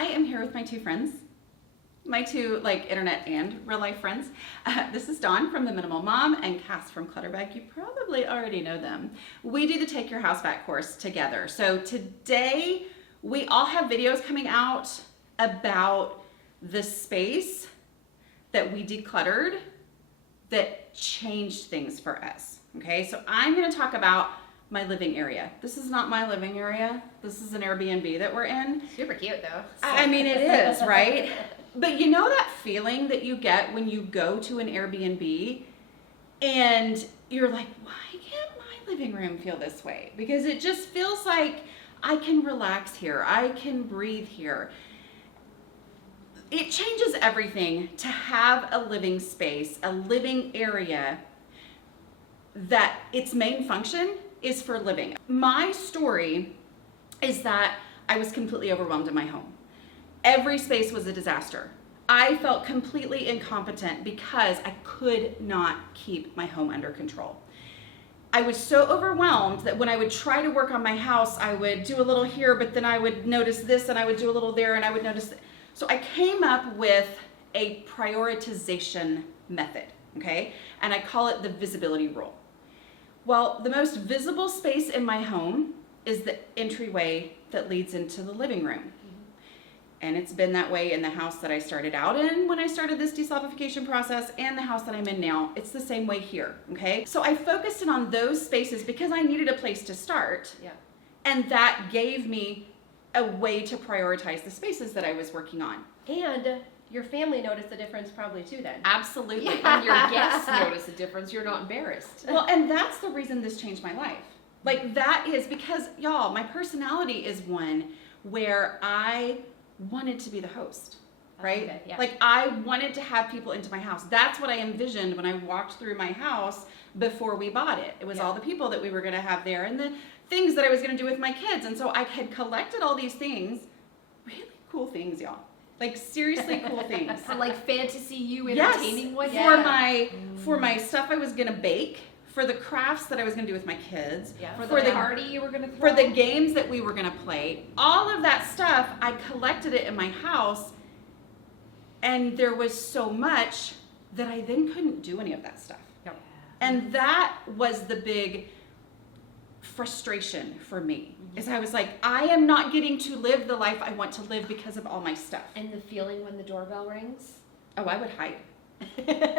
I am here with my two friends, my two internet and real life friends. This is Dawn from The Minimal Mom and Cass from Clutterbag. You probably already know them. We do the Take Your House Back course together. So today we all have videos coming out about the space that we decluttered that changed things for us. Okay, so I'm going to talk about my living area. This is not my living area. This is an Airbnb that we're in. Super cute though. I mean, it is, right? But you know that feeling that you get when you go to an Airbnb and you're like, why can't my living room feel this way? Because it just feels like I can relax here. I can breathe here. It changes everything to have a living space, a living area that its main function is for living. My story is that I was completely overwhelmed in my home. Every space was a disaster. I felt completely incompetent because I could not keep my home under control. I was so overwhelmed that when I would try to work on my house, I would do a little here, but then I would notice this and I would do a little there and I would notice that. So I came up with a prioritization method, okay? And I call it the visibility rule. Well, the most visible space in my home is the entryway that leads into the living room. And it's been that way in the house that I started out in when I started this deslobification process and the house that I'm in now. It's the same way here, okay? So I focused in on those spaces because I needed a place to start. Yeah. And that gave me a way to prioritize the spaces that I was working on. And your family noticed the difference probably too then. Absolutely. And your guests notice the difference. You're not embarrassed. Well, and that's the reason this changed my life. Like, that is because, y'all, my personality is one where I wanted to be the host, right? Okay, yeah. Like, I wanted to have people into my house. That's what I envisioned when I walked through my house before we bought it. It was all the people that we were going to have there and the things that I was going to do with my kids. And so I had collected all these things, really cool things, y'all. Like, seriously cool things. So like fantasy you Yes, entertaining one? for my stuff I was gonna bake, for the crafts that I was gonna do with my kids, Yeah. For the party you were gonna throw? for the games that we were gonna play, all of that stuff, I collected it in my house, and there was so much that I then couldn't do any of that stuff. Yep. And that was the big frustration for me, is I was like, I am not getting to live the life I want to live because of all my stuff. And the feeling when the doorbell rings? Oh, I would hide.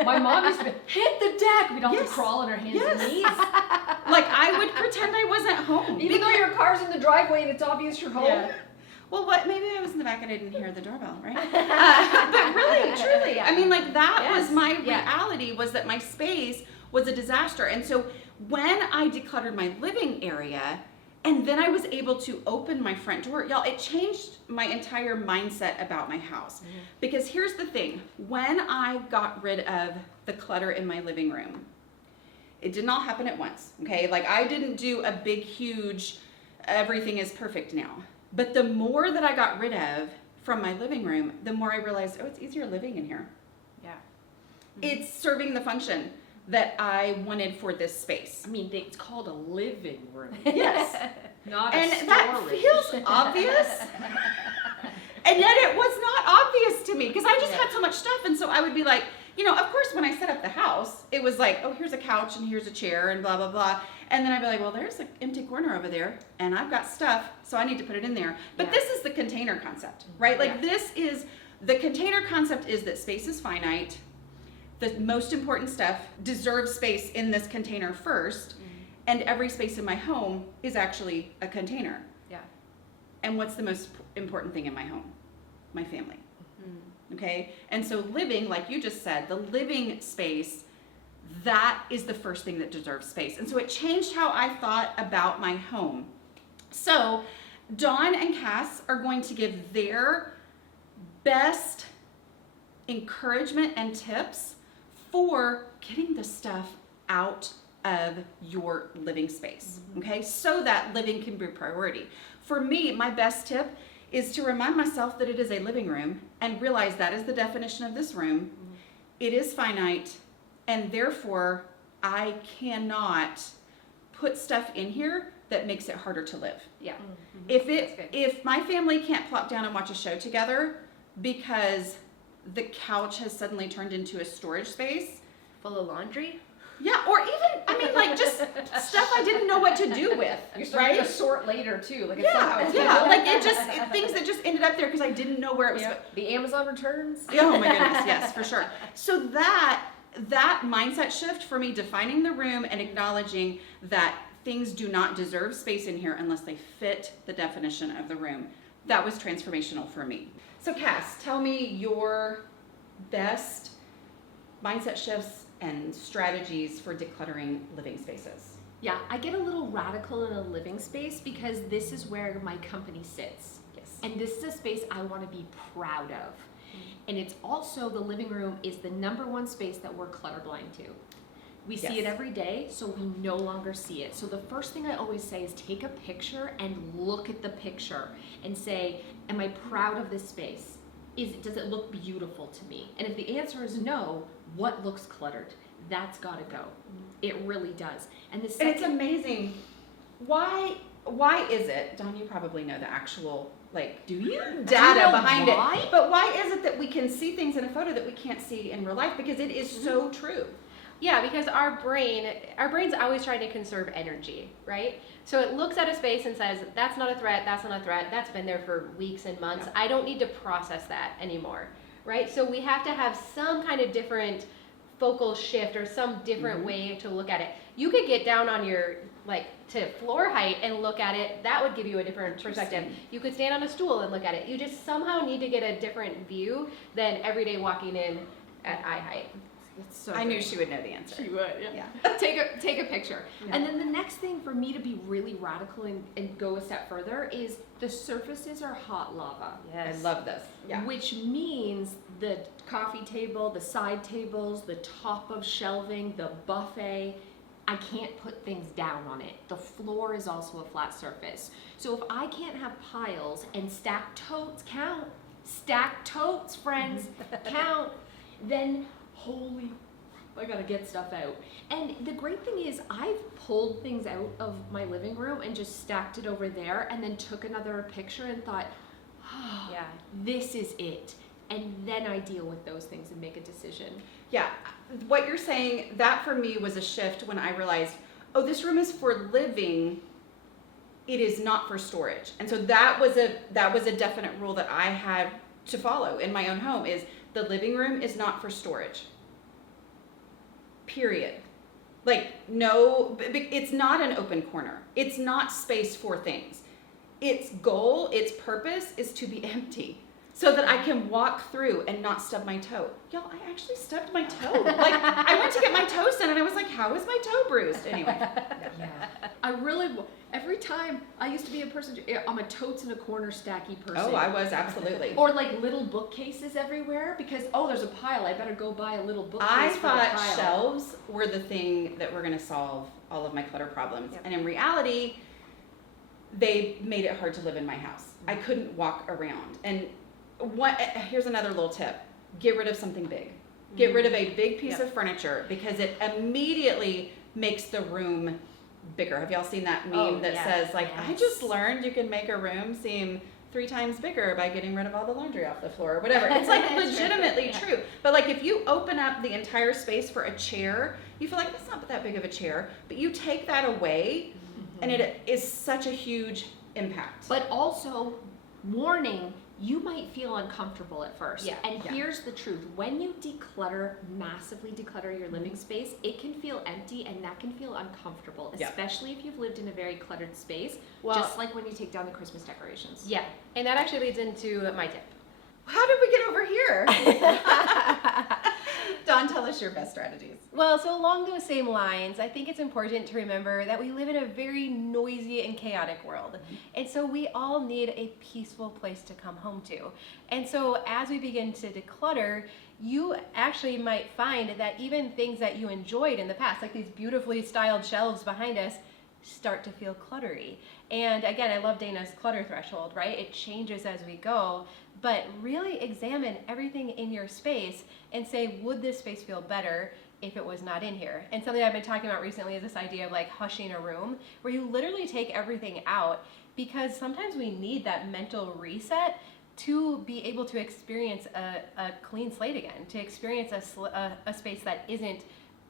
My mom used to be, hit the deck. We'd all have Yes. to crawl on our hands Yes. and knees. Like, I would pretend I wasn't home. Even though your car's in the driveway and it's obvious you're home. Yeah. Well, what? Maybe I was in the back and I didn't hear the doorbell, right? But really, truly, Yeah. I mean, like, that Yes. was my Yeah. reality, was that my space was a disaster. And so when I decluttered my living area, and then I was able to open my front door, y'all, it changed my entire mindset about my house. Because here's the thing, when I got rid of the clutter in my living room, it did not happen at once, okay? Like, I didn't do a big, huge, everything is perfect now. But the more that I got rid of from my living room, the more I realized, oh, it's easier living in here. Yeah. It's serving the function that I wanted for this space. I mean, it's called a living room, Yes. not a And storage. that feels obvious. And yet it was not obvious to me because I just had so much stuff. And so I would be like, you know, of course, when I set up the house, it was like, oh, here's a couch and here's a chair and blah, blah, blah. And then I'd be like, well, there's an empty corner over there and I've got stuff, so I need to put it in there. But Yeah. this is the container concept, right? Like, this is, the container concept is that space is finite. The most important stuff deserves space in this container first. And every space in my home is actually a container. Yeah. And what's the most important thing in my home? My family. Okay? And so living, like you just said, the living space, that is the first thing that deserves space. And so it changed how I thought about my home. So Dawn and Cass are going to give their best encouragement and tips for getting the stuff out of your living space, okay? So that living can be a priority. For me, my best tip is to remind myself that it is a living room and realize that is the definition of this room. It is finite, and therefore I cannot put stuff in here that makes it harder to live. Yeah. If That's good. if my family can't plop down and watch a show together because the couch has suddenly turned into a storage space, Full of laundry. yeah, or even I mean like just stuff I didn't know what to do with, You're starting right? to sort later too. Like it's somehow Yeah, like things that just ended up there because I didn't know where it was. Yeah. The Amazon returns. Oh my goodness, yes, for sure. So that mindset shift for me, defining the room and acknowledging that things do not deserve space in here unless they fit the definition of the room, that was transformational for me. So Cass, tell me your best mindset shifts and strategies for decluttering living spaces. Yeah, I get a little radical in a living space because this is where my company sits. Yes. And this is a space I want to be proud of. And it's also, the living room is the number one space that we're clutterblind to. We see it Yes. every day, so we no longer see it. So the first thing I always say is take a picture and look at the picture and say, am I proud of this space? Does it look beautiful to me? And if the answer is no, what looks cluttered? That's gotta go. It really does. And the And second, it's amazing. Why is it, Dawn, you probably know the actual, like, do you? data Do you know behind why? it. But why is it that we can see things in a photo that we can't see in real life? Because it is so true. Yeah, because our brain's always trying to conserve energy, right? So it looks at a space and says, that's not a threat, that's not a threat, that's been there for weeks and months. Yeah. I don't need to process that anymore, right? So we have to have some kind of different focal shift or some different way to look at it. You could get down on your, like, to floor height and look at it. That would give you a different perspective. You could stand on a stool and look at it. You just somehow need to get a different view than every day walking in at eye height. It's so I knew great. she would know the answer. She would, Yeah. take a picture. Yeah. And then the next thing for me to be really radical and go a step further is the surfaces are hot lava. I love this. Yeah. Which means the coffee table, the side tables, the top of shelving, the buffet, I can't put things down on it. The floor is also a flat surface. So if I can't have piles and stacked totes count, stacked totes, friends, count, then holy, I gotta get stuff out. And the great thing is I've pulled things out of my living room and just stacked it over there and then took another picture and thought, oh, Yeah. this is it. And then I deal with those things and make a decision. Yeah. What you're saying, that for me was a shift when I realized, oh, this room is for living. It is not for storage. And so that was a definite rule that I had to follow in my own home is the living room is not for storage. Period. Like, no, it's not an open corner. It's not space for things. Its goal, its purpose is to be empty so that I can walk through and not stub my toe. Y'all, I actually stubbed my toe. Like, I went to get my toes done and I was like, how is my toe bruised? Anyway. Yeah. I really, every time, I used to be a person, I'm a totes in a corner stacky person. Oh, I was, absolutely. Or like little bookcases everywhere because, oh, there's a pile. I better go buy a little bookcase I for the thought pile. shelves were the thing that were going to solve all of my clutter problems. Yep. And in reality, they made it hard to live in my house. I couldn't walk around. And here's another little tip. Get rid of something big. Get rid of a big piece Yep. of furniture because it immediately makes the room bigger. Have y'all seen that meme that says, like, I just learned you can make a room seem 3 times bigger by getting rid of all the laundry off the floor or whatever. It's like legitimately true. But like if you open up the entire space for a chair, you feel like that's not that big of a chair, but you take that away and it is such a huge impact. But also, warning, you might feel uncomfortable at first. Yeah. And Yeah. here's the truth. When you massively declutter your living space, it can feel empty and that can feel uncomfortable, Yeah. especially if you've lived in a very cluttered space, Well- just like when you take down the Christmas decorations. Yeah, and that actually leads into my tip. How did we get over here? Dawn, tell us your best strategies. Well, so along those same lines, I think it's important to remember that we live in a very noisy and chaotic world. And so we all need a peaceful place to come home to. And so as we begin to declutter, you actually might find that even things that you enjoyed in the past, like these beautifully styled shelves behind us, start to feel cluttery. And again, I love Dana's clutter threshold, right? It changes as we go, but really examine everything in your space and say, would this space feel better if it was not in here. And something I've been talking about recently is this idea of like hushing a room, where you literally take everything out, because sometimes we need that mental reset to be able to experience a clean slate again, to experience a space that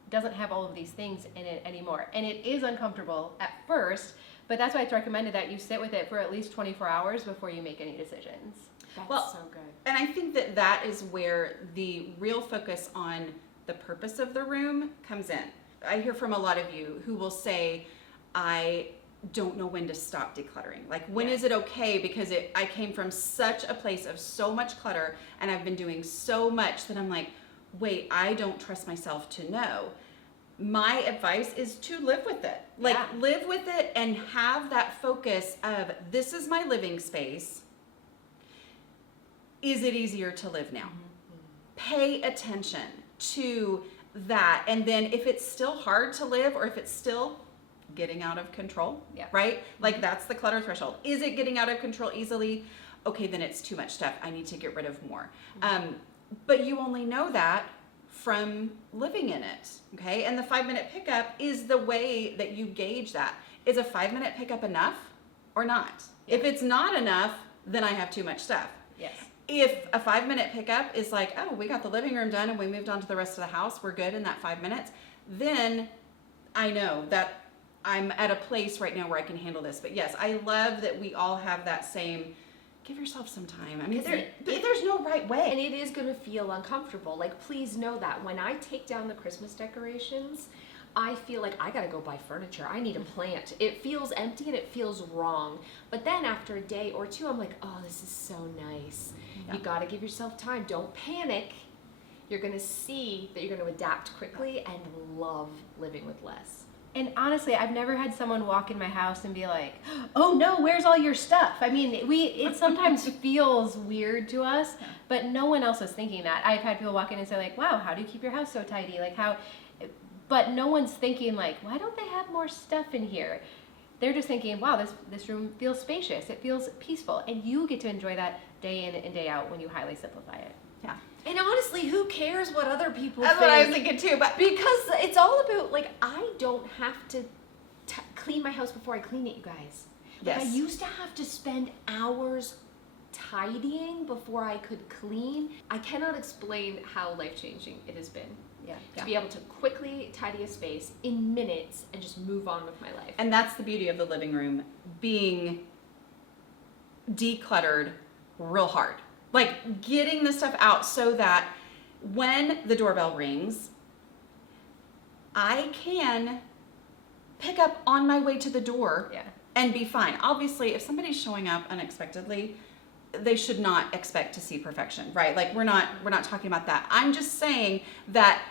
doesn't have all of these things in it anymore. And it is uncomfortable at first, but that's why it's recommended that you sit with it for at least 24 hours before you make any decisions. That's so good. And I think that that is where the real focus on the purpose of the room comes in. I hear from a lot of you who will say, I don't know when to stop decluttering. Like, when is it okay? Because I came from such a place of so much clutter, and I've been doing so much that I'm like, wait, I don't trust myself to know. My advice is to live with it. Like, live with it and have that focus of, this is my living space. Is it easier to live now? Pay attention to that. And then if it's still hard to live, or if it's still getting out of control, right? Like, that's the clutter threshold. Is it getting out of control easily? Okay, then it's too much stuff. I need to get rid of more. But you only know that from living in it, okay? And the 5-minute pickup is the way that you gauge that. Is a 5-minute pickup enough or not? If it's not enough, then I have too much stuff. Yes. If a 5-minute pickup is like, oh, we got the living room done and we moved on to the rest of the house, we're good in that 5 minutes, then I know that I'm at a place right now where I can handle this. But yes, I love that we all have that same, give yourself some time. I mean, there's no right way. And it is going to feel uncomfortable. Like, please know that when I take down the Christmas decorations, I feel like I got to go buy furniture. I need a plant. It feels empty and it feels wrong. But then after a day or two, I'm like, oh, this is so nice. You got to give yourself time. Don't panic. You're going to see that you're going to adapt quickly and love living with less. And honestly, I've never had someone walk in my house and be like, oh no, where's all your stuff? I mean, it sometimes feels weird to us, but no one else is thinking that. I've had people walk in and say like, wow, how do you keep your house so tidy? Like, how, but no one's thinking like, why don't they have more stuff in here? They're just thinking, wow, this room feels spacious. It feels peaceful. And you get to enjoy that day in and day out when you highly simplify it. Yeah. And honestly, who cares what other people That's think? what I was thinking too. But because it's all about, like, I don't have to clean my house before I clean it, you guys. Like, I used to have to spend hours tidying before I could clean. I cannot explain how life-changing it has been. To be able to quickly tidy a space in minutes and just move on with my life. And that's the beauty of the living room being decluttered real hard. Like, getting the stuff out so that when the doorbell rings, I can pick up on my way to the door and be fine. Obviously, if somebody's showing up unexpectedly, they should not expect to see perfection, right? Like, we're not talking about that. I'm just saying that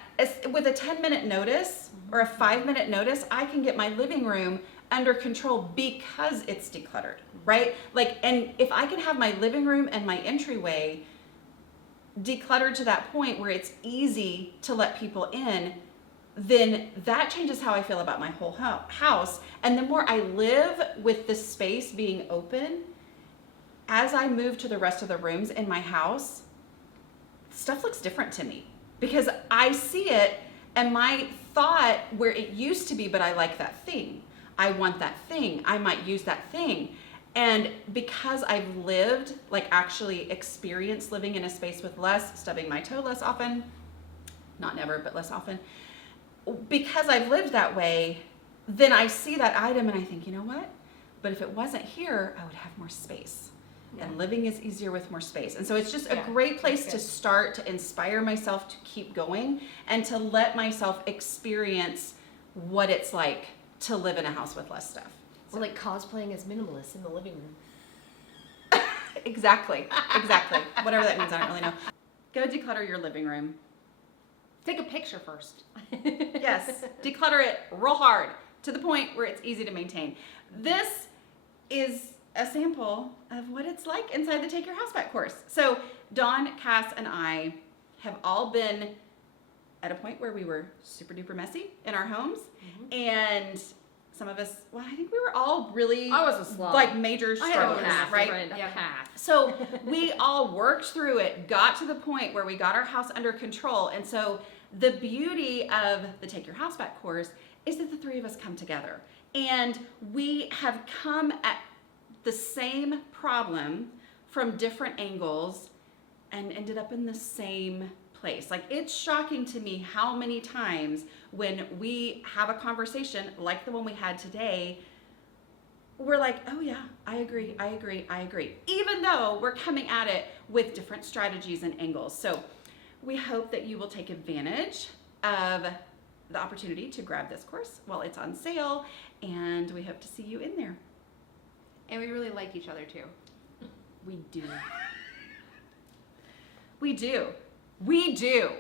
with a 10-minute notice or a 5-minute notice, I can get my living room under control because it's decluttered, right? Like, and if I can have my living room and my entryway decluttered to that point where it's easy to let people in, then that changes how I feel about my whole house. And the more I live with the space being open, as I move to the rest of the rooms in my house, stuff looks different to me because I see it and my thought where it used to be, but I like that thing. I want that thing. I might use that thing. And because I've lived, like actually experienced living in a space with less, stubbing my toe less often, not never, but less often, because I've lived that way, then I see that item and I think, you know what? But if it wasn't here, I would have more space. And living is easier with more space. And so it's just a great place to start, to inspire myself to keep going and to let myself experience what it's like to live in a house with less stuff. We're like cosplaying as minimalists in the living room. Exactly. Whatever that means, I don't really know. Go declutter your living room. Take a picture first. Yes, declutter it real hard to the point where it's easy to maintain. This is a sample of what it's like inside the Take Your House Back course. So Dawn, Cass, and I have all been at a point where we were super duper messy in our homes. And some of us, well, I think we were all really, I was a slob. like major strugglers, right? A path. So we all worked through it, got to the point where we got our house under control. And so the beauty of the Take Your House Back course is that the three of us come together and we have come at the same problem from different angles and ended up in the same place. Like, it's shocking to me how many times when we have a conversation like the one we had today, we're like, oh yeah, I agree. Even though we're coming at it with different strategies and angles. So we hope that you will take advantage of the opportunity to grab this course while it's on sale, and we hope to see you in there. And we really like each other too. We do. We do.